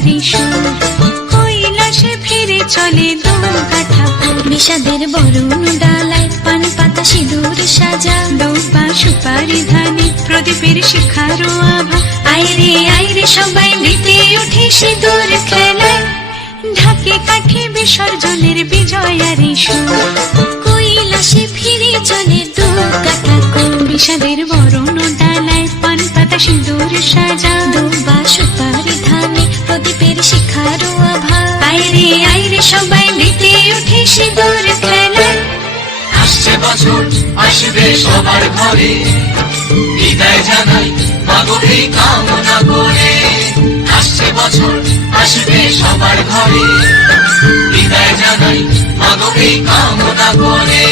বিজয়ারি সুর, কৈলাসে ফিরে চলে দুর্গা ঠাকুর। বিষাদের বরণ ডালায় পান পাতা সিঁদুর সাজা, দৌপা সুপারি ধানে প্রদীপের শিখারো আভা। আইরে সবাই মেতে উঠে সিঁদুর খেলায়, ঢাকে কাঠে বিসর্জনের বিজয়ারি সুর, কৈলাসে ফিরে চলে দুর্গা ঠাকুর। বিষাদের বরণ ডালায় পান পাতা সিঁদুর সাজা, দৌপা সুপারি ধানে প্রদীপের শিখারো আভা। আইরে সবাই মেতে উঠে সিঁদুর খেলায়। আসছে বছর আসবে সবার ঘরে, বিদায় জানাই মাগো এই কামনা করে। আসছে বছর আসবে সবার ঘরে, বিদায় জানাই মাগো এই কামনা করে।